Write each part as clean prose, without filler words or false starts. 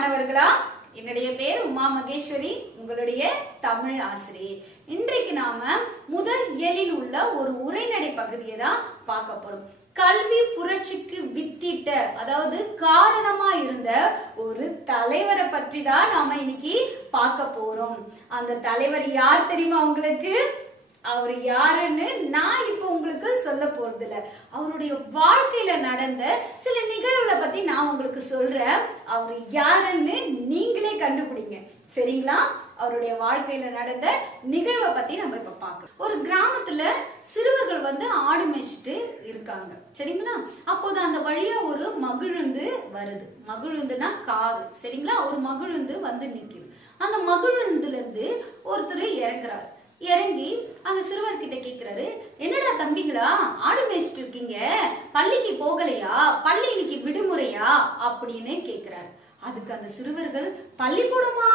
மாணவர்களா? என்னுடைய பேர் உமா மகேஸ்வரி, உங்களுடைய தமிழ் ஆசிரியை. இன்றைக்கு நாம முதல் இயலில் உள்ள ஒரு உரைநடை பகுதியை தான் பார்க்க போறோம். கல்வி புரட்சிக்கு வித்திட்ட, அதாவது காரணமா இருந்த ஒரு தலைவரை பற்றி தான் நாம இன்னைக்கு பார்க்க போறோம். அந்த தலைவர் யார் தெரியுமா உங்களுக்கு? அவர் யாருன்னு நான் இப்ப உங்களுக்கு சொல்ல போறது இல்ல. அவருடைய வாழ்க்கையில நடந்த சில நிகழ்வுகளை பத்தி நான் உங்களுக்கு சொல்றேன். அவர் யாருன்னு நீங்களே கண்டுபிடிங்க, சரிங்களா? அவருடைய வாழ்க்கையில நடந்த நிகழ்வை பத்தி நம்ம இப்ப பார்க்கலாம். ஒரு கிராமத்துல சிறுவர்கள் ஆடு மேய்ச்சிட்டு இருக்காங்க, சரிங்களா? அப்போது அந்த வழியா ஒரு மகிழுந்து வருது. மகிழுந்துனா காரு, சரிங்களா? ஒரு மகிழுந்து நிக்குது. அந்த மகிழுந்துல இருந்து ஒருத்தர் இறக்குறாரு. இறங்கி அந்த சிறுவர்கிட்ட கேக்குறாரு, என்னடா தம்பிங்களா ஆடு மேய்ச்சிட்டு இருக்கீங்க, பள்ளிக்கு போகலையா, பள்ளி இன்னைக்கு விடுமுறையா அப்படின்னு கேக்குறாரு. அதுக்கு அந்த சிறுவர்கள், பள்ளிக்கூடமா,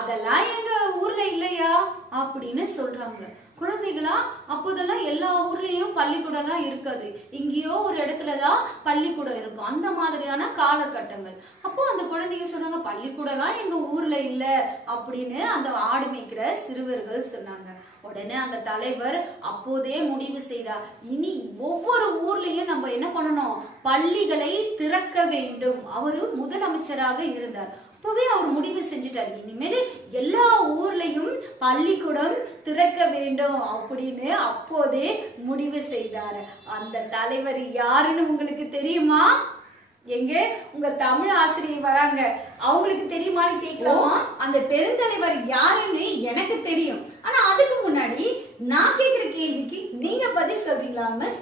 அதெல்லாம் எங்க ஊர்ல இல்லையா அப்படின்னு சொல்றாங்க. குழந்தைகளா, அப்போதெல்லாம் எல்லா ஊர்லயும் பள்ளிக்கூடம்லாம் இருக்காது, இங்கேயோ ஒரு இடத்துலதான் பள்ளிக்கூடம் இருக்கும், அந்த மாதிரியான காலகட்டங்கள். அப்போ அந்த குழந்தைங்க சொல்றாங்க, பள்ளிக்கூடம்லாம் எங்க ஊர்ல இல்ல அப்படின்னு அந்த ஆடு மேய்க்கிற சிறுவர்கள் சொன்னாங்க. உடனே அந்த தலைவர் அப்போதே முடிவு செய்தார், இனி ஒவ்வொரு ஊர்லயும் நம்ம என்ன பண்ணணும், பள்ளிகளை திறக்க வேண்டும். அவரு முதலமைச்சராக இருந்தார். அப்பவே அவர் முடிவு செஞ்சுட்டாரு, இனிமேல் எல்லா ஊர்லயும் பள்ளிக்கூடம் திறக்க வேண்டும் அப்படின்னு அப்போதே முடிவு செய்தாரு. அந்த தலைவர் யாருன்னு உங்களுக்கு தெரியுமா? எங்க உங்க தமிழ் ஆசிரியை வராங்க, அவங்களுக்கு தெரியுமான்னு கேட்கலாமா? அந்த பெருந்தலைவர் யாருன்னு எனக்கு தெரியும், ஆனா அதுக்கு முன்னாடி நான் கேக்குற கேள்விக்கு நீங்க பதில் சொல்றீங்களா மிஸ்?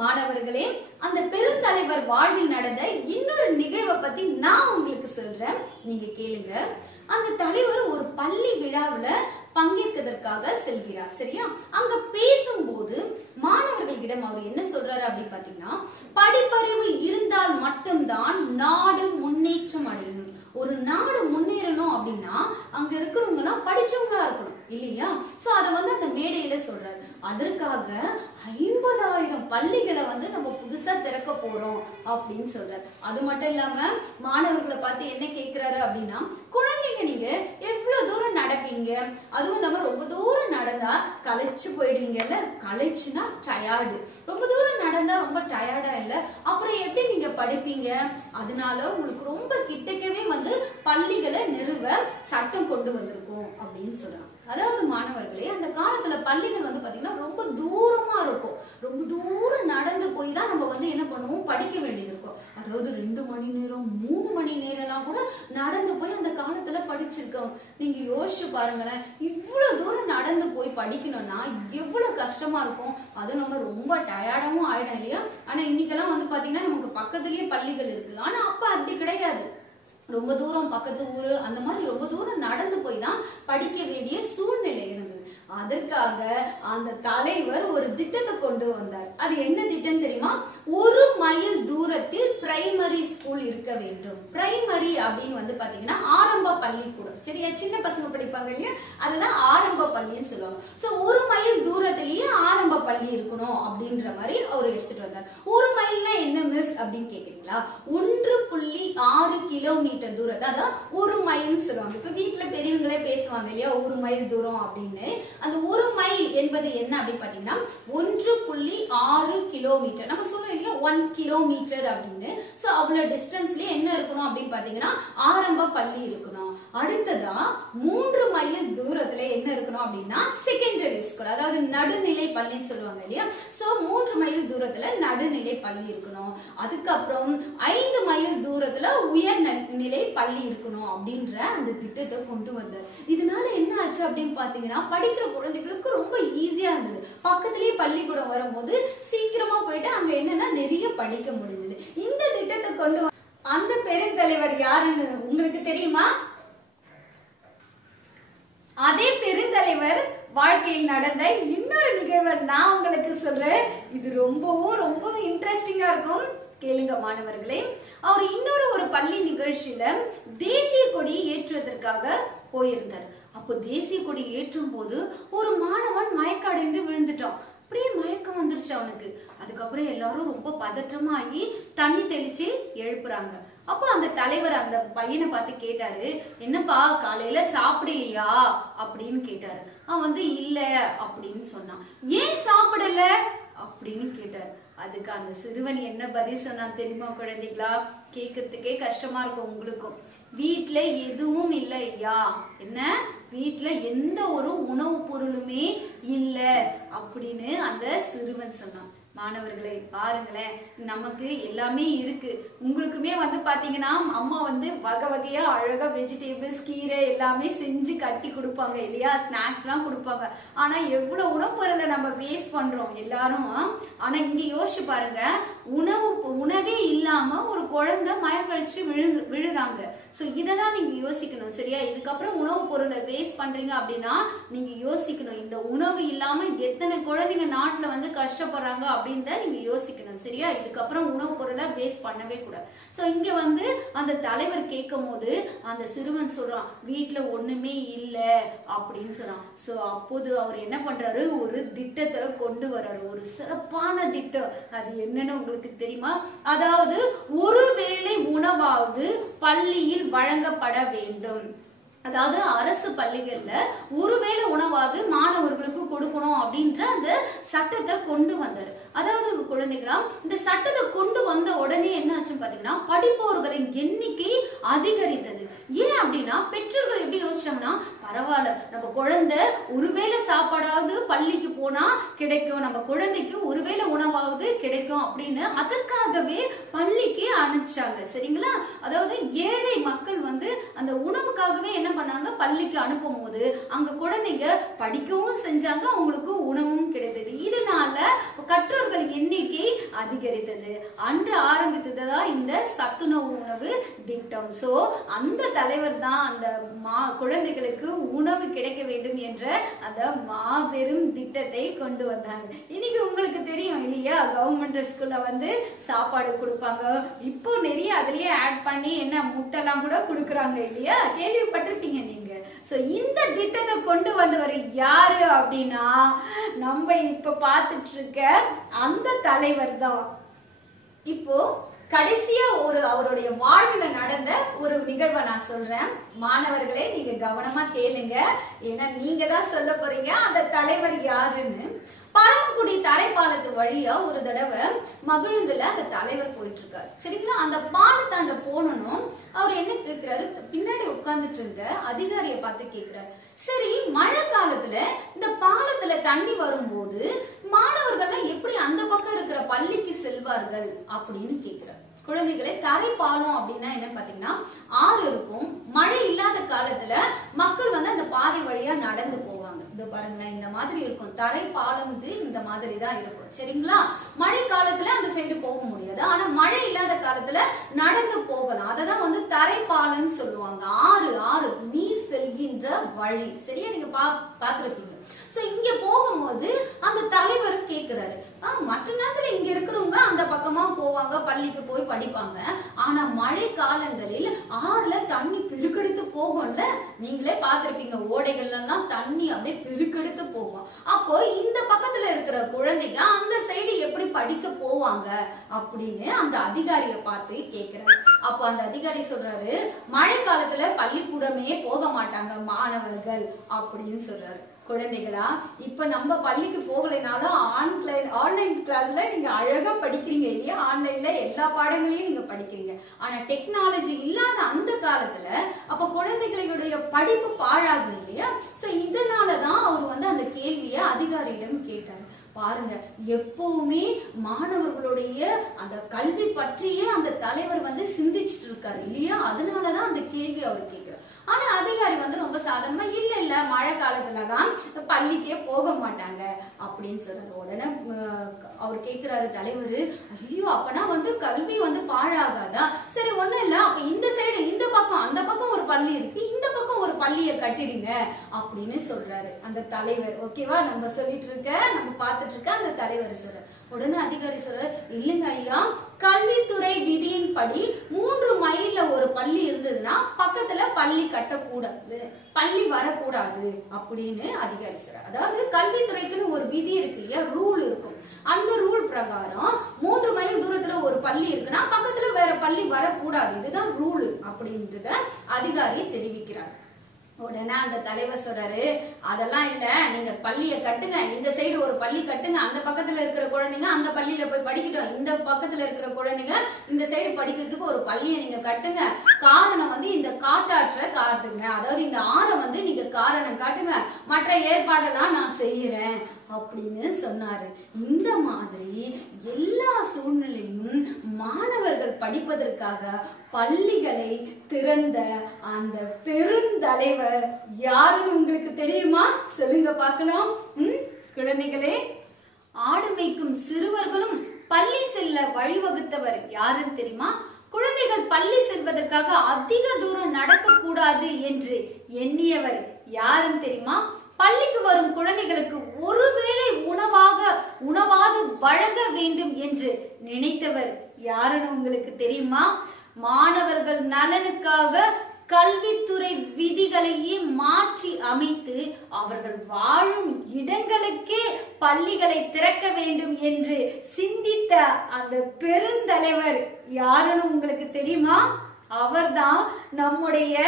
மாணவர்களே, அந்த பெருந்தலைவர் வாழ்வில் நடந்த இன்னொரு நிகழ்வை பத்தி நான் உங்களுக்கு சொல்றேன், நீங்க கேளுங்க. அந்த தலைவர் ஒரு பள்ளி விழாவுல பங்கேற்பதற்காக செல்கிறார், சரியா? அங்க பேசும்போது மாணவர்களிடம் அவர் என்ன சொல்றாரு அப்படி பாத்தீங்கன்னா, படிப்பறிவு இருந்தால் மட்டும்தான் நாடு முன்னேற்றம் அடையும். ஒரு நாடு முன்னேறணும் அப்படின்னா அங்க இருக்கிறவங்க எல்லாம் படிச்சவங்களா இருக்கணும், இல்லையா? சோ அத அந்த மேடையில சொல்றாரு. அதற்காக 50,000 பள்ளிகளை நம்ம புதுசா திறக்க போறோம் அப்படின்னு சொல்றாரு. அது மட்டும் இல்லாம மாணவர்களை பார்த்து என்ன கேட்கிறாரு அப்படின்னா, குழந்தைங்க நீங்க எவ்வளவு தூரம் நடப்பீங்க, அதுவும் இல்லாம ரொம்ப தூரம் நடந்தா களைச்சு போயிடுவீங்கல்ல, களைச்சுனா டயர்டு, ரொம்ப தூரம் நடந்தா ரொம்ப டயர்டா இல்ல, அப்புறம் எப்படி நீங்க படிப்பீங்க? அதனால உங்களுக்கு ரொம்ப கிட்டக்கவே பள்ளிகளை நிறுவ சட்டம் கொண்டு வந்திருக்கோம் அப்படின்னு சொல்றாங்க. அதாவது மாணவர்களே, அந்த காலத்துல பள்ளிகள் பாத்தீங்கன்னா ரொம்ப தூரமா இருக்கும், ரொம்ப தூரம் நடந்து போய் தான் நம்ம என்ன பண்ணுவோம், படிக்க வேண்டியது இருக்கும். அதாவது 2 மணி நேரம் 3 மணி நேரம் கூட நடந்து போய் அந்த காலத்துல படிச்சிருக்கோம். நீங்க யோசிச்சு பாருங்களேன், இவ்வளவு தூரம் நடந்து போய் படிக்கணும்னா எவ்வளவு கஷ்டமா இருக்கும். அது நம்ம ரொம்ப டயர்டாவும் ஆயிடும், இல்லையா? ஆனா இன்னைக்கெல்லாம் பாத்தீங்கன்னா நமக்கு பக்கத்துலயே பள்ளிகள் இருக்கு. ஆனா அப்ப அப்படி கிடையாது, ரொம்ப தூரம் பக்கத்து ஊரு அந்த மாதிரி ரொம்ப தூரம் நடந்து போய் தான் படிக்க வேண்டிய சூழ்நிலை இருந்தது. அதற்காக அந்த தலைவர் ஒரு திட்டத்தை கொண்டு வந்தார். அது என்ன திட்டம் தெரியுமா? 1 மைல் தூரத்தில் பிரைமரி ஸ்கூல் இருக்க வேண்டும். பிரைமரி அப்படின்னு பாத்தீங்கன்னா ஆரம்ப பள்ளிக்கூடம், சரியா? சின்ன பசங்க படிப்பாங்க இல்லையா, அதுதான் ஆரம்ப பள்ளின்னு சொல்லுவாங்க. சோ 1 மைல் தூரத்திலேயே ஆரம்ப பள்ளி இருக்கணும் அப்படின்ற மாதிரி அவர் எடுத்துட்டு வந்தார். 1 மைல்னா என்ன மிஸ் அப்படின்னு கேக்குறீங்களா? 1.6 கிலோமீட்டர் தூரத்தை அதான் 1 மைல்னு சொல்லுவாங்க. இப்ப வீட்டுல பெரியவங்களே பேசுவாங்க இல்லையா, 1 மைல் தூரம் அப்படின்னு. அந்த 1 மைல் என்பது என்ன அப்படின்னு பாத்தீங்கன்னா 1.6 கிலோமீட்டர். நம்ம சொல்லுவோம் இல்லையா 1 கிலோமீட்டர் அப்படின்னு. சோ அவ்வளவு டிஸ்டன்ஸ்லயே என்ன இருக்கணும் அப்படின்னு பாத்தீங்கன்னா ஆரம்ப பள்ளி இருக்கணும். அடுத்ததா 3 மைல் தூரத்துல என்ன இருக்கணும் அப்படின்னா செகண்டரி ஸ்கூல், அதாவது நடுநிலை பள்ளின்னு சொல்லுவாங்க இல்லையா. சோ 3 மைல் தூரத்துல நடுநிலை பள்ளி இருக்கணும். அதுக்கப்புறம் 5 மைல் தூரத்துல உயர் நிலை பள்ளி இருக்கணும் அப்படின்ற அந்த திட்டத்தை கொண்டு வந்தார். இதனால என்ன ஆச்சு அப்படின்னு பாத்தீங்கன்னா, படிக்கிற குழந்தைகளுக்கு ரொம்ப ஈஸியா இருந்தது. பக்கத்திலேயே பள்ளிக்கூடம் வரும்போது சீக்கிரமா போயிட்டு அங்க என்னன்னா நிறைய படிக்க முடிஞ்சது. இந்த திட்டத்தை கொண்டு அந்த பெருந்தலைவர் யாருன்னு உங்களுக்கு தெரியுமா? அதே பெருந்தலைவர் வாழ்க்கையில் நடந்த இன்னொரு நிகழ்வை நான் உங்களுக்கு சொல்றேன். இது ரொம்பவும் இன்ட்ரெஸ்டிங்கா இருக்கும், கேளுங்க மாணவர்களே. அவர் இன்னொரு ஒரு பள்ளி நிகழ்ச்சியில தேசிய கொடி ஏற்றுவதற்காக போயிருந்தார். அப்போ தேசிய கொடி ஏற்றும் போது ஒரு மாணவன் மயக்க அடைந்து விழுந்துட்டான். அப்படியே மயக்கம் வந்துருச்சு அவனுக்கு. அதுக்கப்புறம் எல்லாரும் ரொம்ப பதற்றமாகி தண்ணி தெளிச்சு எழுப்புறாங்க. அப்போ அந்த தலைவர் அந்த பையனை பார்த்து கேட்டாரு, என்னப்பா காலையில சாப்பிடலையா அப்படின்னு கேட்டாரு. அவன் இல்ல அப்படின்னு சொன்னான். ஏன் சாப்பிடல அப்படின்னு கேட்டாரு. அதுக்கு அந்த சிறுவன் என்ன பதில் சொன்னான் தெரியுமா குழந்தைகளா? கேட்கறதுக்கே கஷ்டமா இருக்கும் உங்களுக்கும். வீட்டுல எதுவும் இல்லை ஐயா, என்ன வீட்டுல எந்த ஒரு உணவு பொருளுமே இல்ல அப்படின்னு அந்த சிறுவன் சொன்னான். மாணவர்களே பாருங்களேன், நமக்கு எல்லாமே இருக்கு. உங்களுக்குமே பாத்தீங்கன்னா அம்மா வகை வகையா அழகா வெஜிடபிள்ஸ் கீரை எல்லாமே செஞ்சு கட்டி கொடுப்பாங்க இல்லையா, ஸ்நாக்ஸ் எல்லாம் கொடுப்பாங்க. ஆனா எவ்வளவு உணவு பொருளை நம்ம வேஸ்ட் பண்றோம் எல்லாரும். ஆனா இங்க யோசிச்சு பாருங்க, உணவே இல்லாம ஒரு குழந்தை மயக்கழிச்சு விழுறாங்க. சோ இததான் நீங்க யோசிக்கணும் சரியா. இதுக்கப்புறம் உணவு பொருளை வேஸ்ட் பண்றீங்க அப்படின்னா நீங்க யோசிக்கணும், இந்த உணவு இல்லாம எத்தனை குழந்தைங்க நாட்டுல கஷ்டப்படுறாங்க அப்படின்னு நீங்க யோசிக்கணும் சரியா. இதுக்கப்புறம் உணவு பொருளை வேஸ்ட் பண்ணவே கூடாது. சோ இங்க அந்த தலைவர் கேட்கும் போது அந்த சிறுவன் சொல்றான், வீட்டுல ஒண்ணுமே இல்ல அப்படின்னு சொல்றான். சோ அப்போது அவர் என்ன பண்றாரு, ஒரு திட்டத்தை கொண்டு வர்றாரு, ஒரு சிறப்பான திட்டம். அது என்னன்னு உங்களுக்கு தெரியுமா? அதாவது ஒருவேளை உணவாவது பள்ளியில் வழங்கப்பட வேண்டும். அதாவது அரசு பள்ளிகள்ல ஒருவேளை உணவாவது மாணவர்களுக்கு கொடுக்கணும் அப்படின்ற அந்த சட்டத்தை கொண்டு வந்தாரு. அதாவது குழந்தைகளா, இந்த சட்டத்தை கொண்டு வந்த உடனே என்ன ஆச்சுன்னு பாத்தீங்கன்னா படிப்பவர்களின் எண்ணிக்கை அதிகரித்தது. ஏன் அப்படின்னா பெற்றோர்கள் எப்படி யோசிச்சாங்கன்னா, பரவாயில்ல நம்ம குழந்தை ஒருவேளை சாப்பாடாவது பள்ளிக்கு போனா கிடைக்கும், நம்ம குழந்தைக்கு ஒருவேளை உணவாவது கிடைக்கும் அப்படின்னு அதற்காகவே பள்ளிக்கு அனுப்பிச்சாங்க சரிங்களா. அதாவது ஏழை மக்கள் அந்த உணவுக்காகவே என்ன பண்ணாங்க, பள்ளிக்கு அனுப்பும் போது அங்க குழந்தைங்க படிக்கவும் செஞ்சாங்க, அவங்களுக்கு உணவும் கிடைத்தது. இதனால கற்றோர்கள் எண்ணிக்கை அதிகரித்தது. அன்று ஆரம்பித்ததுதான் இந்த சத்துணவு உணவு திட்டம். சோ அந்த தலைவர் தான் அந்த குழந்தைகளுக்கு உணவு கிடைக்க வேண்டும் என்ற அந்த மாபெரும் திட்டத்தை கொண்டு வந்தாங்க. இன்னைக்கு உங்களுக்கு தெரியும் இல்லையா, கவர்மெண்ட் ஸ்கூல்ல சாப்பாடு கொடுப்பாங்க. இப்போ நிறைய அதுலயே ஆட் பண்ணி என்ன முட்டைலாம் கூட கொடுக்கறாங்க இல்லையா, கேள்விப்பட்டிருப்பீங்க நீங்க. சோ இந்த திட்டத்தை கொண்டு வந்தவர் யாரு அப்படின்னா நம்ம இப்ப பார்த்துட்டு இருக்க அந்த தலைவர் தான். இப்போ கடைசியா அவருடைய வாழ்வுல நடந்த ஒரு நிகழ்வை நான் சொல்றேன். மாணவர்களே நீங்க கவனமா கேளுங்க, ஏன்னா நீங்க தான் சொல்ல போறீங்க அந்த தலைவர் யாருன்னு. பரமக்குடி தரைப்பாலத்து வழியா ஒரு தடவை மகிழுந்துல அந்த தலைவர் போயிட்டு இருக்காரு சரிங்களா. அந்த பாலத்தாண்ட போனணும் அவர் என்ன கேக்குறாரு, பின்னாடி உட்கார்ந்துட்டு இருக்க அதிகாரியை பார்த்து கேக்குறாரு, சரி மழை காலத்துல இந்த பாலத்துல தண்ணி வரும்போது மாணவர்கள் எப்படி அந்த பக்கம் இருக்கிற பள்ளிக்கு செல்வார்கள் அப்படின்னு கேக்குறாரு. குழந்தைகளை தரைப்பாலம் அப்படின்னா என்ன பாத்தீங்கன்னா, ஆறு இருக்கும், மழை இல்லாத காலத்துல மக்கள் அந்த பாதை வழியா நடந்து போவாங்க. இது பாருங்களேன், இந்த மாதிரி இருக்கும் தரைப்பாலம், இந்த மாதிரி தான் இருக்கும் சரிங்களா. மழை காலத்துல அந்த சைடு போக முடியாது, ஆனா மழை இல்லாத காலத்துல நடந்து போகலாம். அததான் தரைப்பாலம் சொல்லுவாங்க. ஆறு நீர் செல்கின்ற வழி சரியா, நீங்க பாத்துருப்பீங்க. சோ இங்க போகும்போது அந்த தலைவர் கேக்குறாரு, மற்ற நேரத்துல இங்க இருக்கிறவங்க அந்த பக்கமா போவாங்க, பள்ளிக்கு போய் படிப்பாங்க. ஆனா மழை காலங்களில் ஆறுல தண்ணி பெருக்கெடுத்து போகும்ல, நீங்களே பாத்திருப்பீங்க, ஓடைகள்ல எல்லாம் தண்ணி அப்படியே பெருக்கெடுத்து போகும். அப்போ இந்த பக்கத்துல இருக்கிற குழந்தைங்க அந்த சைடு எப்படி படிக்க போவாங்க அப்படின்னு அந்த அதிகாரியை பார்த்து கேக்குறாரு. அப்போ அந்த அதிகாரி சொல்றாரு, மழை காலத்துல பள்ளிக்கூடமே போக மாட்டாங்க மாணவர்கள் அப்படின்னு சொல்றாரு. குழந்தைகளா, இப்ப நம்ம பள்ளிக்கு போகலைனாலும் ஆன்லைன் கிளாஸ்ல நீங்க அழகா படிக்கிறீங்க இல்லையா, ஆன்லைன்ல எல்லா பாடங்களையும் நீங்க படிக்கிறீங்க. ஆனா டெக்னாலஜி இல்லாத அந்த காலத்துல அப்ப குழந்தைகளுடைய படிப்பு பாழாகும் இல்லையா. சோ இதனாலதான் அவர் அந்த கேள்வியை அதிகாரியிடம் கேட்டாரு. பாருங்க, எப்பவுமே மாணவர்களுடைய அந்த கல்வி பற்றியே அந்த தலைவர் சிந்திச்சுட்டு இருக்காரு இல்லையா, அதனாலதான் அந்த கேள்வி அவர் கேட்கிறார். ஆனா அதிகாரி ரொம்ப சாதாரணமா இல்ல மழை காலத்துலதான் பள்ளிக்கே போக மாட்டாங்க அப்படின்னு சொல்றாங்க. உடனே அவர் கேக்குறாரு தலைவர், ஐயோ அப்பனா கல்வி பாழாகாதா? சரி ஒண்ணும் இல்ல, அப்ப இந்த சைடு இந்த பக்கம் அந்த பக்கம் ஒரு பள்ளி இருக்கு, இந்த பக்கம் ஒரு பள்ளியை கட்டிடுங்க அப்படின்னு சொல்றாரு அந்த தலைவர். ஓகேவா, நம்ம சொல்லிட்டு இருக்க நம்ம பார்த்துட்டு இருக்க அந்த தலைவர் சொல்ற. உடனே அதிகாரி சொல்ற, இல்லைங்க ஐயா, கல்வித்துறை விதியின்படி 3 மைல்ல ஒரு ஒரு பள்ளி இருந்ததுன்னா பக்கத்துல பள்ளி கட்டக்கூடாது, பள்ளி வரக்கூடாது அப்படின்னு அதிகாரி சொல்றார். அதாவது கல்வித்துறைக்குன்னு ஒரு விதி இருக்கு இல்லையா, ரூல் இருக்கும். அந்த ரூல் பிரகாரம் 3 மைல் தூரத்துல ஒரு பள்ளி இருக்குன்னா பக்கத்துல வேற பள்ளி வரக்கூடாது, இதுதான் ரூல் அப்படின்றத அதிகாரி தெரிவிக்கிறார். உடனே அந்த தலைவர் சொல்றாரு, அதெல்லாம் இல்ல, நீங்க பள்ளியை கட்டுங்க, இந்த சைடு ஒரு பள்ளி கட்டுங்க, அந்த பக்கத்துல இருக்கிற குழந்தைங்க அந்த பள்ளியில போய் படிக்கட்டும், இந்த பக்கத்துல இருக்கிற குழந்தைங்க இந்த சைடு படிக்கிறதுக்கு ஒரு பள்ளியை நீங்க கட்டுங்க. காரணம் வந்து இந்த காட்டாற்ற காட்டுங்க, அதாவது இந்த ஆறை வந்து நீங்க காரணம் காட்டுங்க, மற்ற ஏற்பாடெல்லாம் நான் செய்யறேன் அப்படின்னு சொன்னாரு. இந்த மாதிரி எல்லா சூழ்நிலையும் மாணவர்கள் படிப்பதற்காக பள்ளிகளை திறந்த அந்த பெருந்தலைவர் யாருன்னு உங்களுக்கு தெரியுமா? சொல்லுங்க பார்க்கலாம். குழந்தைகளே, ஆடு மேய்க்கும் சிறுவர்களும் பள்ளி செல்ல வழிவகுத்தவர் யாருன்னு தெரியுமா? குழந்தைகள் பள்ளி செல்வதற்காக அதிக தூரம் நடக்க கூடாது என்று எண்ணியவர் யாருன்னு தெரியுமா? பள்ளிக்கு வரும் குழந்தைகளுக்கு ஒருவேளை உணவாது வழங்க வேண்டும் என்று நினைத்தவர் யாருன்னு உங்களுக்கு தெரியுமா? மாணவர்கள் நலனுக்காக கல்வித்துறை விதிகளையே மாற்றி அமைத்து அவர்கள் வாழும் இடங்களுக்கே பள்ளிகளை திறக்க வேண்டும் என்று சிந்தித்த அந்த பெருந்தலைவர் யாருன்னு உங்களுக்கு தெரியுமா? அவர்தான் நம்முடைய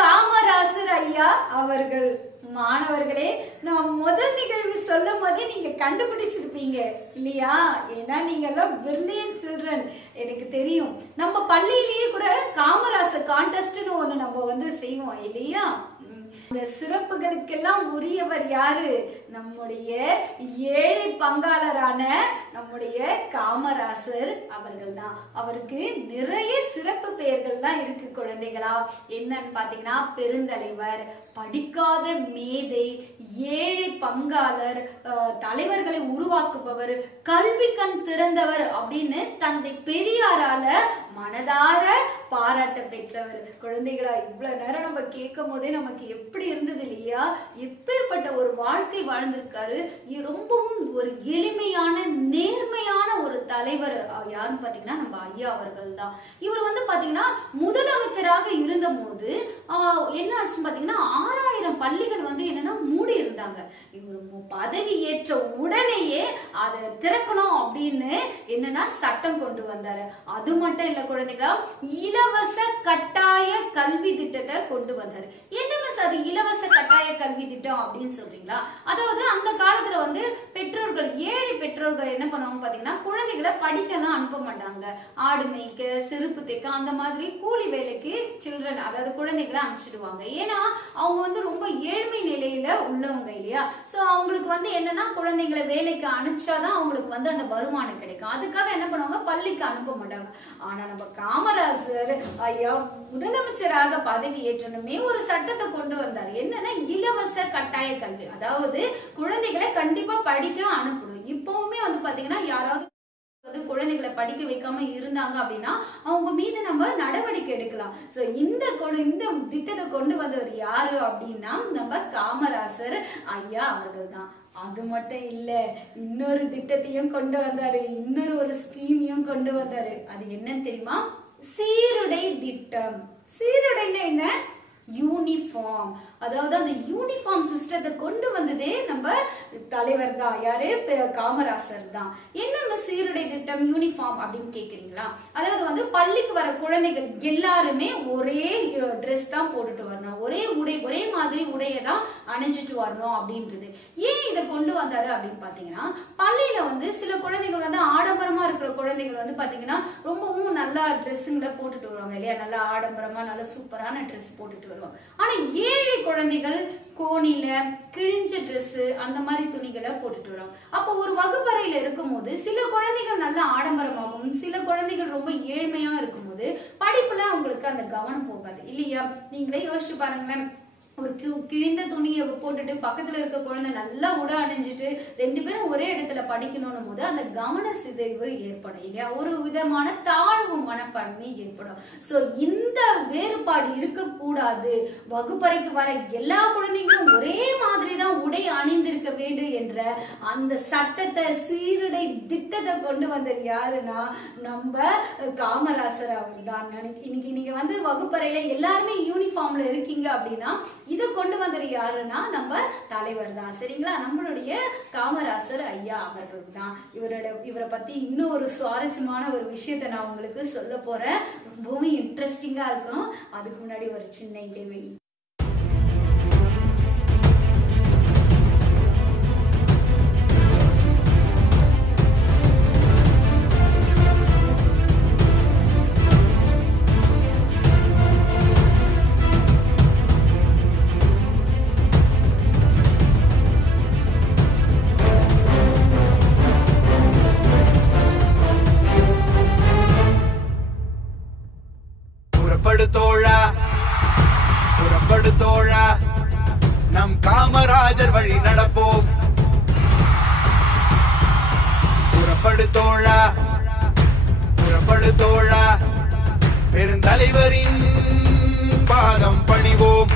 காமராசர் ஐயா அவர்கள். மாணவர்களே, நான் முதல் நிகழ்வு சொல்லும் போதே நீங்க கண்டுபிடிச்சிருப்பீங்க இல்லையா? ஏன்னா நீங்க எல்லாம் பிரில்லியன்ட் சில்ட்ரன், எனக்கு தெரியும். நம்ம பள்ளியிலேயே கூட காமராசர் கான்டெஸ்ட்னு ஒண்ணு நம்ம வந்து செய்வோம் இல்லையா? இந்த சிறப்புகளுக்கெல்லாம் உரியவர் யாரு? நம்முடைய ஏழை பங்காளரான நம்முடைய காமராசர் அவர்கள் தான். அவருக்கு நிறைய சிறப்பு பெயர்கள்லாம் இருக்கு குழந்தைகளா. என்னன்னு பாத்தீங்கன்னா, பெருந்தலைவர், படிக்காத மேதை, ஏழை பங்காளர், தலைவர்களை உருவாக்குபவர், கல்வி கண் திறந்தவர் அப்படின்னு தந்தை பெரியாரால மனதார பாராட்ட பெற்றவர். குழந்தைகளா, இவ்வளவு நேரம் நம்ம கேட்கும் போதே நமக்கு எப்படி இருந்தது இல்லையா? எப்பேற்பட்ட ஒரு வாழ்க்கை வாழ்ந்திருக்காரு. ரொம்பவும் ஒரு எளிமையான நேர்மையான ஒரு தலைவர் யாருன்னு பாத்தீங்கன்னா நம்ம ஐயா அவர்கள் தான். இவர் வந்து பாத்தீங்கன்னா முதலமைச்சராக இருந்த போது என்ன ஆச்சுன்னு பாத்தீங்கன்னா 6000 பள்ளிகள் வந்து என்னன்னா மூடி இருந்தாங்க. இவர் பதவி ஏற்ற உடனேயே அதை திறக்கணும் அப்படின்னு என்னன்னா சட்டம் கொண்டு வந்தாரு. அது மட்டும் இல்ல குழந்தைகளா, இலவச கட்டாய கல்வி திட்டத்தை கொண்டு வந்தாரு. என்ன மிஸ் அது இலவச கட்டாய கல்வி திட்டம் அப்படின்னு சொல்றீங்களா? அதாவது அந்த காலத்துல வந்து பெற்றோர்கள், ஏழை பெற்றோர்கள் என்ன பண்ணுவாங்க பாத்தீங்கன்னா, குழந்தைகளை படிக்கலாம் அனுப்ப மாட்டாங்க. ஆடு மேய்க்க, செருப்பு தைக்க, அந்த மாதிரி கூலி வேலைக்கு சில்ட்ரன், அதாவது குழந்தைகளை அனுப்பிச்சிடுவாங்க. ஏன்னா அவங்க வந்து ரொம்ப ஏழ்மை நிலையில உள்ளவங்க இல்லையா? சோ அவங்களுக்கு வந்து என்னன்னா குழந்தைங்களை வேலைக்கு அனுப்பிச்சாதான் அவங்களுக்கு வந்து அந்த வருமானம் கிடைக்கும். அதுக்காக என்ன பண்ணுவாங்க, பள்ளிக்கு அனுப்ப மாட்டாங்க. ஆனா நம்ம காமராசர் ஐயா முதலமைச்சராக பதவி ஏற்றணுமே ஒரு சட்டத்தை கொண்டு வந்தார். என்னன்னா இலவச கட்டாய கல்வி, அதாவது குழந்தைகளை கண்டிப்பா படிக்க அனுப்பணும். இப்பவுமே வந்து பாத்தீங்கன்னா யாராவது குழந்தைகளை படிக்க வைக்காம இருந்தாங்க அப்படின்னா அவங்க மீது நம்ம நடவடிக்கை எடுக்கலாம். சோ இந்த திட்டத்தை கொண்டு வந்தவர் யாரு அப்படின்னா நம்ம காமராசர் ஐயா அவர்கள் தான். அது மட்டும் இல்ல, இன்னொரு திட்டத்தையும் கொண்டு வந்தாரு, இன்னொரு ஒரு ஸ்கீமையும் கொண்டு வந்தாரு. அது என்னன்னு தெரியுமா? சீருடை திட்டம். சீருடைன்னா என்ன? யூனிஃபார்ம். அதாவது அந்த யூனிஃபார்ம் சிஸ்டத்தை கொண்டு வந்ததே நம்ம தலைவர் தான். யாரு? காமராசர் தான். என்ன சீருடை திட்டம், யூனிஃபார்ம் அப்படின்னு கேக்குறீங்களா? அதாவது வந்து பள்ளிக்கு வர குழந்தைகள் எல்லாருமே ஒரே ட்ரெஸ் தான் போட்டுட்டு வரணும், ஒரே மாதிரி உடைய தான் அணிஞ்சிட்டு வரணும் அப்படின்றது. ஏன் இதை கொண்டு வந்தாரு அப்படின்னு பாத்தீங்கன்னா, பள்ளியில வந்து சில குழந்தைகள் வந்து ஆடம்பரமா இருக்கிற குழந்தைகள் வந்து பாத்தீங்கன்னா ரொம்பவும் நல்லா ட்ரெஸ்ஸுங்களை போட்டுட்டு வருவாங்க இல்லையா? நல்லா ஆடம்பரமா நல்ல சூப்பரான ட்ரெஸ் போட்டுட்டு வருவாங்க. ஆனா ஏழை குழந்தைகள் கோணில கிழிஞ்ச ட்ரெஸ் அந்த மாதிரி துணிகளை போட்டுட்டு வராங்க. அப்போ ஒரு வகுப்பறையில இருக்கும் போது சில குழந்தைகள் நல்ல ஆடம்பரமாகவும் சில குழந்தைகள் ரொம்ப ஏழ்மையா இருக்கும் போது படிப்புல அவங்களுக்கு அந்த கவனம் போகாது இல்லையா? நீங்களே யோசிச்சு பாருங்களேன். ஒரு கிழிந்த துணியை போட்டுட்டு பக்கத்துல இருக்க குழந்தை நல்லா உடை அணிஞ்சிட்டு 2 பேரும் ஒரே இடத்துல படிக்கணும் போது அந்த கவன சிதைவு ஏற்படும் இல்லையா, ஒரு விதமான தாழ்வு மனப்பான்மை ஏற்படும். சோ இந்த வேறுபாடு இருக்கக்கூடாது, வகுப்பறைக்கு வர எல்லா குழந்தைங்களும் ஒரே மாதிரிதான் உடை அணிந்திருக்க வேண்டும் என்ற அந்த சட்டத்தை சீருடை திட்டத்தை கொண்டு வந்தது யாருன்னா நம்ம காமராசர் அவர் தான். இன்னைக்கு நீங்க வந்து வகுப்பறையில எல்லாருமே யூனிஃபார்ம்ல இருக்கீங்க அப்படின்னா இதை கொண்டு வந்தது யாருன்னா நம்ம தலைவர் தான். சரிங்களா, நம்மளுடைய காமராசர் ஐயா அவர்கள் தான். இவரை பத்தி இன்னும் ஒரு சுவாரஸ்யமான ஒரு விஷயத்த நான் உங்களுக்கு சொல்ல போறேன். ரொம்பவும் இன்ட்ரெஸ்டிங்கா இருக்கும். அதுக்கு முன்னாடி ஒரு சின்ன இடைவெளி. தோழா, நம் காமராஜர் வழி நடப்போம். புறப்படு தோழா, புறப்படு தோழா, பெருந்தலைவரின் பாதம் பணிவோம்.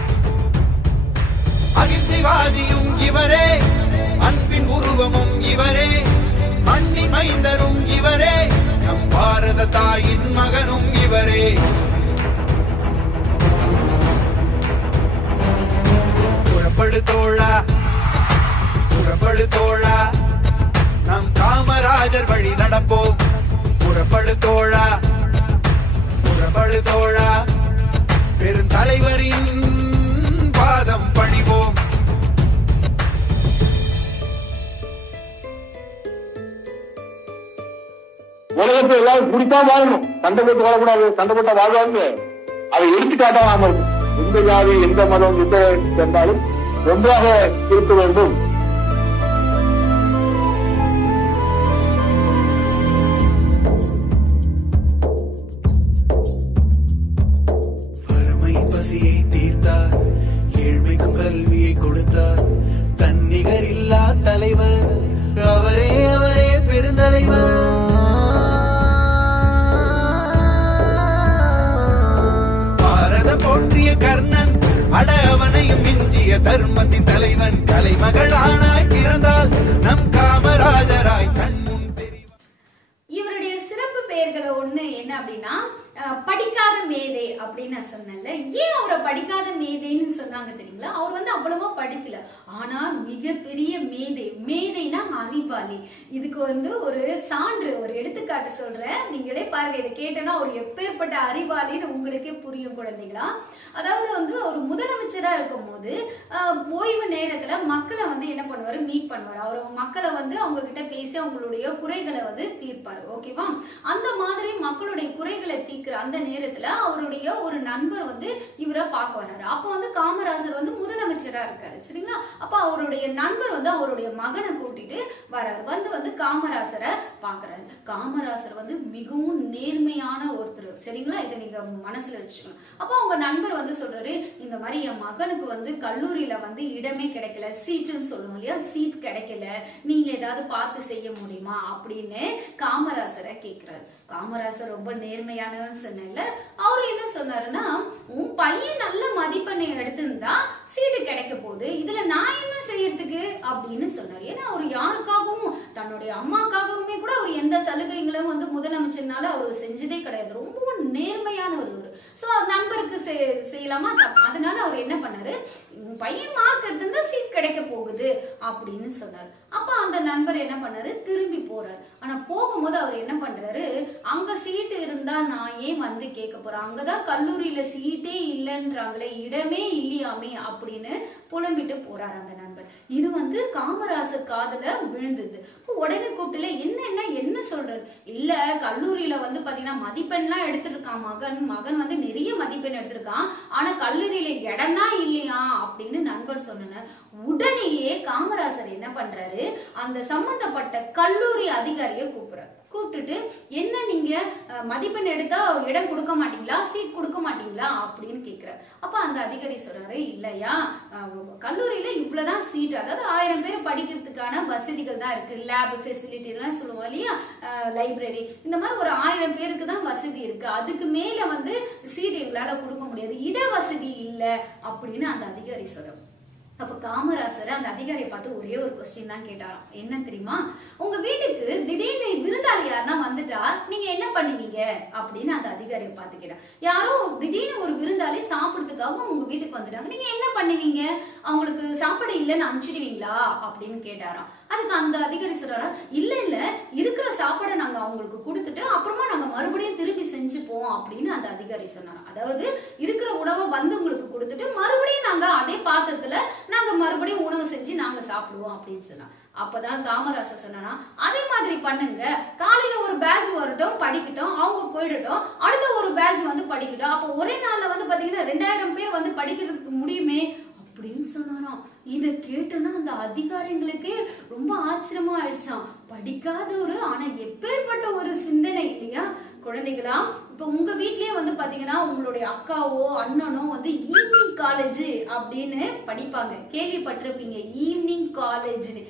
அகிம்சைவாதியும் இவரே, அன்பின் உருவமும் இவரே, மண்ணி மைந்தரும் இவரே, நம் பாரத தாயின் மகனும் இவரே. புறப்படு தோழா, புறப்படு தோழா, நம் காமராஜர் வழி நடப்போம். புறப்படு தோழா, புறப்படு தோழா, பெருந்தலைவரின் பாதம் பணிவோம். உலகத்தை எல்லாரும் குடித்தா வாழணும், சண்டை போட்டு வாழக்கூடாது. சண்டை போட்டா வாழ்வாங்க, அதை எடுத்துக்காட்டாம இருக்கும். எந்த ஜாதி, எந்த மதம், எந்த இருந்தாலும் ஒன்றாக இருக்க வேண்டும். வறுமை பசியை தீர்த்தார், ஏழ்மைக்கும் கல்வியை கொடுத்தார், தன்னிகர் இல்லா தலைவர் அவரே, அவரே பெருந்தலைவர். பாரத போற்றிய கர்ணன், அட அவனையும் மிஞ்சிய தர்மத்தின் தலைவன், கலைமகளானாய் பிறந்தால் நம் காமராஜராய் கண்முன் தெரிவார். இவருடைய சிறப்பு பெயர்களை ஒண்ணு என்ன அப்படின்னா படிக்காத மேதை அப்படின்னு நான் சொன்னேன்ல. ஏன் அவரை படிக்காத மேதைன்னு சொன்னாங்க தெரியுங்களா? அவர் வந்து அவ்வளவா படிக்கல, ஆனா மிகப்பெரிய மேதை. மேதைனா அறிவாளி. இதுக்கு வந்து ஒரு சான்று, ஒரு எடுத்துக்காட்டு சொல்றேன், நீங்களே பாருங்க. இதை கேட்டனா ஒரு எப்பேற்பட்ட அறிவாளின்னு உங்களுக்கே புரியும் குழந்தைங்களா. அதாவது வந்து ஒரு முதலமைச்சரா இருக்கும் போது ஓய்வு நேரத்துல மக்களை வந்து என்ன பண்ணுவாரு, மீட் பண்ணுவாரு. அவர் மக்களை வந்து அவங்க கிட்ட பேசி அவங்களுடைய குறைகளை வந்து தீர்ப்பாரு. ஓகேவா? அந்த மாதிரி மக்களுடைய குறைகளை தீர்க்கிற அந்த நேரத்துல அவருடைய ஒரு நண்பர் வந்து இவரை பார்க்க வர்றாரு. அப்ப வந்து காமராஜர் வந்து முதலமைச்சரா இருக்காரு. சரிங்களா? அப்ப அவருடைய நண்பர் வந்து அவருடைய மகனை கூட்டிட்டு வர்றாரு. வந்து காமராஜரை பாக்குறாரு. காமராஜர் வந்து மிகவும் நேர்மையான ஒருத்தர். சரிங்களா? இதை நீங்க மனசுல வச்சுக்கணும். அப்ப அவங்க நண்பர் வந்து சொல்றாரு, இந்த மாதிரி என் மகனுக்கு வந்து கல்லூரியில வந்து இடமே கிடைக்கல, சீட்டுன்னு சொல்லுவோம் இல்லையா, சீட் கிடைக்கல, நீங்க ஏதாவது பார்த்து செய்ய முடியுமா அப்படின்னு காமராஜரை கேட்கிறாரு. காமராஜர் ரொம்ப நேர்மையானவன்னு சொன்னேன்ல, அவரு என்ன சொன்னாருன்னா, உன் பையன் நல்ல மதிப்பெண்ணை எடுத்திருந்தா சீட்டு கிடைக்க போகுது, இதுல நான் என்ன செய்யறதுக்கு அப்படின்னு சொன்னாரு. ஏன்னா அவர் யாருக்காகவும், தன்னுடைய அம்மாக்காகவுமே கூட அவர் எந்த சலுகைகளும் வந்து முதலமைச்சர்னால அவர் செஞ்சதே கிடையாது. ரொம்பவும் நேர்மையானவர். சோ நண்பருக்கு செய்யலாமா? அதனால அவர் என்ன பண்ணாரு, பையன் மார்க் எடுத்திருந்தா சீட் கிடைக்க போகுது அப்படின்னு சொன்னாரு. அப்ப அந்த நண்பர் என்ன பண்ணாரு, திரும்பி போறாரு. ஆனா போகும்போது அவர் என்ன பண்றாரு, அங்க சீட்டு இருந்தா நான் ஏன் வந்து கேட்க போறேன், அங்கதான் கல்லூரியில சீட்டே இல்லைன்றாங்களே, இடமே இல்லையாமே அப்படின்னு புலம்பிட்டு போறாரு அந்த நண்பர். இது வந்து காமராஜர் காதுல விழுந்தது. உடனே கூப்பிட்டுல என்ன சொல்றாரு, இல்ல கல்லூரியில வந்து பாத்தீங்கன்னா மதிப்பெண்லாம் எடுத்திருக்கான் மகன் வந்து நிறைய மதிப்பெண் எடுத்திருக்கான், ஆனா கல்லூரியில இடம் தான் இல்லையா அப்படின்னு நண்பர் சொன்ன உடனேயே காமராஜர் என்ன பண்றாரு, அந்த சம்பந்தப்பட்ட கல்லூரி அதிகாரியை கூப்பிட்டுட்டு, என்ன நீங்க மதிப்பெண் எடுத்தா இடம் கொடுக்க மாட்டீங்களா, சீட் கொடுக்க மாட்டீங்களா அப்படின்னு கேக்குறாரு. அப்ப அந்த அதிகாரி சொல்றாரு, இல்லையா கல்லூரியில இவ்வளவுதான் சீட், அதாவது 1000 பேர் படிக்கிறதுக்கான வசதிகள் தான் இருக்கு, லேப் ஃபெசிலிட்டி எல்லாம் சொல்லுவோம் இல்லையா, லைப்ரரி, இந்த மாதிரி ஒரு 1000 பேருக்கு தான் வசதி இருக்கு, அதுக்கு மேல வந்து சீட் எங்களால கொடுக்க முடியாது, இட வசதி இல்ல அப்படின்னு அந்த அதிகாரி சொல்றாரு. அப்ப காமராசர் அந்த அதிகாரியை பார்த்து ஒரே ஒரு கொஸ்டின் தான் கேட்டாராம். என்ன தெரியுமா, உங்க வீட்டுக்கு திடீர்னு விருந்தாளி யாருன்னா வந்துட்டா நீங்க என்ன பண்ணுவீங்க அப்படின்னு அந்த அதிகாரியை பார்த்து கேட்டா. யாரோ திடீர்னு ஒரு விருந்தாளி சாப்பிடுறதுக்காக உங்க வீட்டுக்கு வந்துட்டாங்க, நீங்க என்ன பண்ணுவீங்க, அவங்களுக்கு சாப்பாடு இல்லைன்னு அனுப்பிச்சிடுவீங்களா அப்படின்னு கேட்டாராம். அதுக்கு அந்த அதிகாரி சொல்றாரா, இல்ல இல்ல இருக்கிற சாப்பாடை நாங்க அவங்களுக்கு கொடுத்துட்டு அப்புறமா நாங்க மறுபடியும் திருப்பி செஞ்சுப்போம் அப்படின்னு அந்த அதிகாரி சொன்னாராம். அதாவது இருக்கிற உணவை வந்து உங்களுக்கு கொடுத்துட்டு மறுபடியும் நாங்க அதே பாத்திரத்துல நாங்க மறுபடியும் உணவு செஞ்சு நாங்க சாப்பிடுவோம் அப்படின்னு சொன்னா. அப்பதான் காமராசர் சொன்னா, அதே மாதிரி பண்ணுங்க, காலையில ஒரு பேட்ச் வரட்டும் படிக்கட்டும், அவங்க போயிடட்டும், அடுத்த ஒரு பேட்ச் வந்து படிக்கட்டும், அப்ப ஒரே நாள்ல வந்து பாத்தீங்கன்னா 2000 பேர் வந்து படிக்கிறதுக்கு முடியுமே அப்படின்னு சொன்னாராம். இத கேட்டுன்னா அந்த அதிகாரிகளுக்கு ரொம்ப ஆச்சரியமா ஆயிடுச்சான். படிக்காதவரு ஆனா எப்பேற்பட்ட ஒரு சிந்தனை இல்லையா. குழந்தைகளா, இப்ப உங்க வீட்லயே வந்து பாத்தீங்கன்னா உங்களுடைய அக்காவோ அண்ணனோ வந்து ஈவினிங் காலேஜ் அப்படின்னு படிப்பாங்க, கேள்விப்பட்டிருப்பீங்க, ஈவினிங் காலேஜ்னு.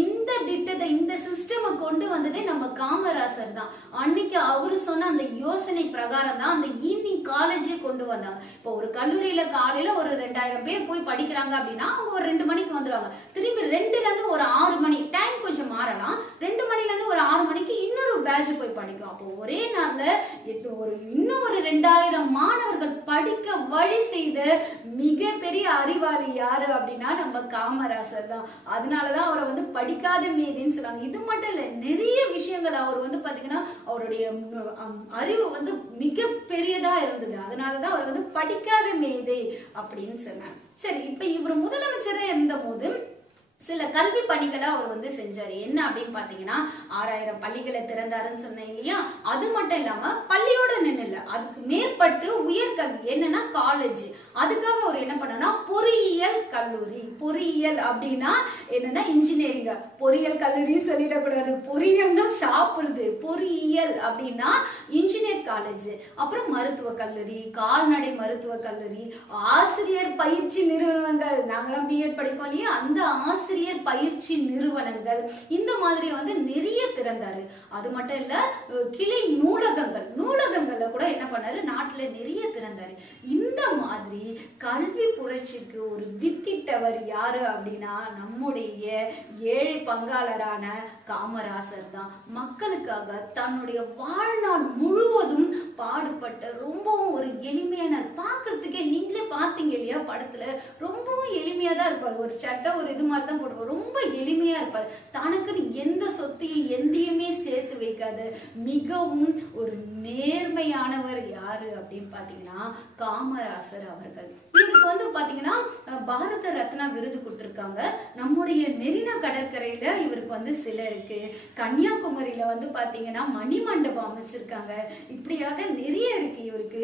இந்த திட்டத்தை இந்த சிஸ்டமை கொண்டு வந்ததே நம்ம காமராசர் தான். அன்னைக்கு அவரு சொன்ன அந்த யோசனை பிரகாரம் தான் அந்த ஈவினிங் காலேஜே கொண்டு வந்தாங்க. இப்போ ஒரு கல்லூரியில காலையில ஒரு 2000 பேர் போய் படிக்கிறாங்க அப்படின்னா அவங்க ஒரு 2 மணிக்கு வந்துடுவாங்க, திரும்பி 2ல இருந்து ஒரு 6 மணி, டைம் கொஞ்சம் மாறலாம், 2 மணில இருந்து ஒரு 6 மணிக்கு இன்னொரு பேட்ச் போய் படிக்கும். அப்போ ஒரே நாள்ல இன்னும் ஒரு 2000 மாணவர்கள் படிக்க வழி செய்த மிகப்பெரிய அறிவாளி யாரு அப்படின்னா நம்ம காமராசர் தான். அதனாலதான் அவரை வந்து படிக்காத மேதைன்னு சொல்றாங்க. இது மட்டும் இல்ல, நிறைய விஷயங்கள் அவர் வந்து பாத்தீங்கன்னா அவருடைய அறிவு வந்து மிக பெரியதா இருந்தது, அதனாலதான் அவர் வந்து படிக்காத மேதை அப்படின்னு சொன்னாங்க. சரி, இப்ப இவர் முதலமைச்சரா இருந்த போது சில கல்வி பணிகளை அவர் வந்து செஞ்சாரு. என்ன அப்படின்னு பாத்தீங்கன்னா 6000 பள்ளிகளை திறந்தாருன்னு சொன்னேன் இல்லையா. அது மட்டும் இல்லாம பள்ளியோட நின்னுல அதுக்கு மேற்பட்டு உயர்கல்வி என்னன்னா காலேஜ், அதுக்காக அவர் என்ன பண்ணா பொறியியல் கல்லூரி. பொறியியல் அப்படின்னா என்னன்னா இன்ஜினியரிங், பொறியியல் கல்லூரி சொல்லிடக்கூடாது, பொறியியல்னா சாப்பிடுது, பொறியியல் அப்படின்னா இன்ஜினியர் காலேஜ், அப்புறம் மருத்துவ கல்லூரி, கால்நடை மருத்துவ கல்லூரி, ஆசிரியர் பயிற்சி நிறுவனங்கள், நாங்களாம் பிஎட் படிப்போம் இல்லையா, அந்த ஆசிரியர் பயிற்சி நிறுவனங்கள், இந்த மாதிரி வந்து நிறைய திறந்தாரு. அது மட்டும் இல்ல, கிளை நூலகங்கள்ல கூட என்ன பண்ணாரு, நாட்டுல நிறைய திறந்தாரு. இந்த மாதிரி கல்வி புரட்சிக்கு ஒரு வித்திட்டவர் யாரு அப்படின்னா நம்முடைய ஏழை பங்காளரான காமராசர் தான். மக்களுக்காக தன்னுடைய வாழ்நாள் முழுவதும் பாடுபட்ட ரொம்பவும் ஒரு எளிமையான, பாக்குறதுக்கே நீங்களே பாத்தீங்க இல்லையா படத்துல, ரொம்பவும் எளிமையா தான் இருப்பார். ஒரு சட்டை ஒரு இது மாதிரி தான் போடுவார், ரொம்ப எளிமையா இருப்பார். தனக்குன்னு எந்த சொத்தையும் எந்தையுமே சேர்த்து வைக்காத மிகவும் ஒரு நேர்மையானவர் யாரு அப்படின்னு பாத்தீங்கன்னா காமராசர் அவர்கள். இவருக்கு வந்து பாத்தீங்கன்னா பாரத ரத்னா விருது கொடுத்திருக்காங்க. நம்முடைய மெரினா கடற்கரையில இவருக்கு வந்து சிலை இருக்கு. கன்னியாகுமரியில வந்து பாத்தீங்கன்னா மணிமண்டபம் அமைச்சிருக்காங்க. இப்படியாக நிறைய இருக்கு இவருக்கு.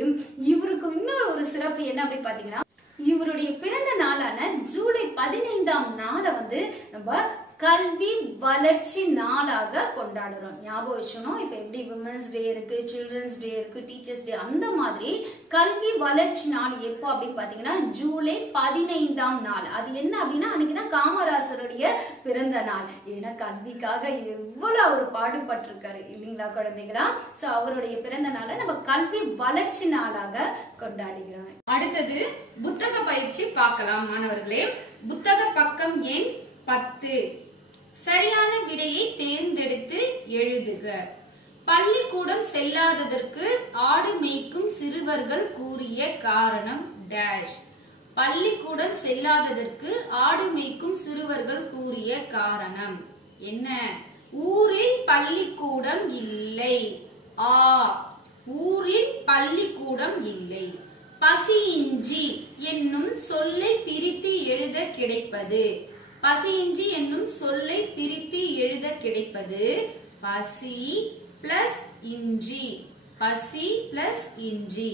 இன்னொரு ஒரு சிறப்பு என்ன அப்படின்னு பாத்தீங்கன்னா, இவருடைய பிறந்த நாளான ஜூலை 15ஆம் நாளை வந்து நம்ம கல்வி வளர்ச்சி நாளாக கொண்டாடுறோம். ஞாபகம் வச்சணும். இப்ப எப்படி விமன்ஸ் டே இருக்கு, சில்ட்ரன்ஸ் டே இருக்கு, டீச்சர்ஸ் டே, அந்த மாதிரி கல்வி வளர்ச்சி நாள் எப்போ அப்படின்னு பாத்தீங்கன்னா ஜூலை 15ஆம் நாள். அது என்ன அப்படின்னா அன்னைக்குதான் காமராசருடைய பிறந்த நாள். ஏன்னா கல்விக்காக எவ்வளவு அவர் பாடுபட்டிருக்காரு இல்லைங்களா குழந்தைங்களா. சோ அவருடைய பிறந்த நாளை நம்ம கல்வி வளர்ச்சி நாளாக கொண்டாடுகிறோம். அடுத்தது புத்தக பயிற்சி பார்க்கலாம் மாணவர்களே. புத்தக பக்கம் எண் 10. சரியான விடையை தேர்ந்தெடுத்து எழுதுக. பள்ளிக்கூடம் செல்லாததற்கு ஆடு மேய்க்கும் சிறுவர்கள் கூறிய காரணம் டேஷ். பள்ளிக்கூடம் செல்லாததற்கு ஆடு மேய்க்கும் சிறுவர்கள் கூறிய காரணம் என்ன? ஊரில் பள்ளிக்கூடம் இல்லை. ஆ, ஊரில் பள்ளிக்கூடம் இல்லை. பசியின்றி என்னும் சொல்லை பிரித்து எழுத கிடைப்பது. பசியின்றி என்னும் சொல்லை பிரித்து எழுத கிடைப்பது பசி பிளஸ் இன்றி. பசி பிளஸ் இன்றி.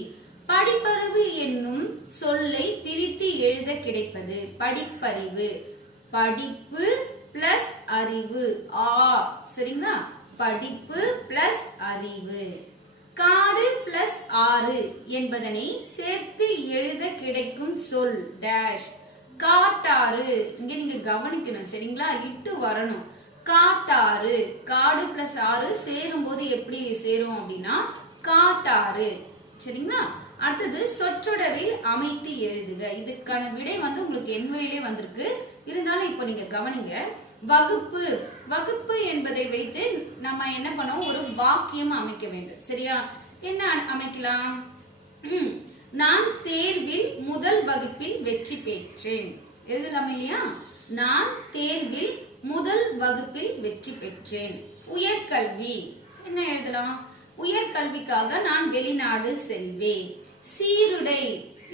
படிப்பறிவு என்னும் சொல்லை பிரித்து எழுத கிடைப்பது படிப்பறிவு. படிப்பு பிளஸ் அறிவு. ஆ, சரிங்களா? படிப்பு பிளஸ் அறிவு. காடு பிளஸ் ஆறு என்பதனை சேர்த்து எழுத கிடைக்கும் சொல் டேஷ். காட்டாறு. இங்க நீங்க கவனிக்கணும் சரிங்களா, இட்டு வரணும். காட்டாறு. காடு பிளஸ் ஆறு சேரும் போது எப்படி சேரும் அப்படின்னா காட்டாறு. சரிங்களா. அடுத்தது சொற்றொடரில் அமைத்து எழுதுக. இதுக்கான விடை உங்களுக்கு என்வயிலே வந்திருக்கு, இருந்தாலும் இப்போ நீங்க கவனிங்க. வகுப்பு. வகுப்பு என்பதை வைத்து நம்ம என்ன பண்ணோம், ஒரு வாக்கியம் அமைக்க வேண்டும். சரியா, என்ன அமைக்கலாம்? நான் தேர்வில் முதல் வகுப்பில் வெற்றி பெற்றேன் எழுதலாம் இல்லையா? நான் தேர்வில் முதல் வகுப்பில் வெற்றி பெற்றேன். உயர்கல்வி என்ன எழுதலாம்? உயர்கல்விக்காக நான் வெளிநாடு செல்வேன். சீருடை.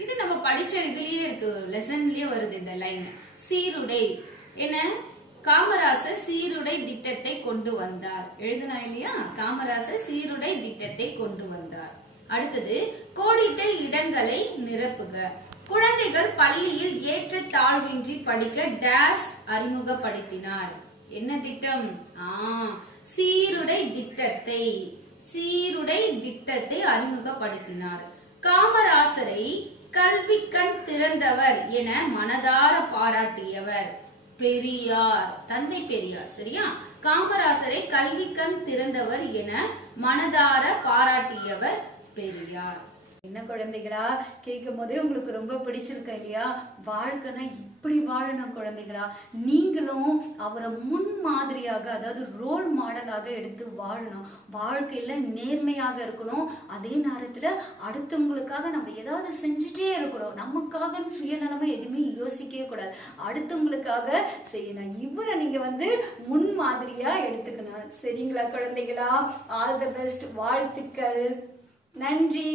இது நம்ம படிச்ச இதுலயே இருக்கு, லெசன்லயே வருது இந்த லைன். சீருடை என்ன? காமராசர் சீருடை திட்டத்தை கொண்டு வந்தார் எழுதலாம் இல்லையா? காமராசர் சீருடை திட்டத்தை கொண்டு வந்தார். அடுத்தது கோடிட்ட இடங்களை நிரப்புக. குழந்தைகள் பள்ளியில் ஏற்ற தாழ்வின்றி படிக்க டேஸ் அறிமுகப்படுத்தினார். என்ன திட்டம்? சீருடை திட்டத்தை. சீருடை திட்டத்தை அறிமுகப்படுத்தினார். காமராசரை கல்வி கண் திறந்தவர் என மனதார பாராட்டியவர் பெரியார். தந்தை பெரியார். சரியா, காமராசரை கல்வி கண் திறந்தவர் என மனதார பாராட்டியவர் பெரியார். என்ன குழந்தைகளா, கேட்கும் போதே உங்களுக்கு ரொம்ப பிடிச்சிருக்க இல்லையா? வாழ்க்கைனா இப்படி வாழணும் குழந்தைகளா. நீங்களும் அவரை முன் மாதிரியாக, அதாவது ரோல் மாடலாக எடுத்து வாழணும். வாழ்க்கையில நேர்மையாக இருக்கணும். அதே நேரத்துல அடுத்தவங்களுக்காக நம்ம ஏதாவது செஞ்சுட்டே இருக்கணும். நமக்காக சுயநலமா எதுவுமே யோசிக்கவே கூடாது, அடுத்தவங்களுக்காக செய்யணும். இவரை நீங்க முன் மாதிரியா எடுத்துக்கணும். சரிங்களா குழந்தைகளா? All the best. வாழ்த்துக்கள். நன்றி.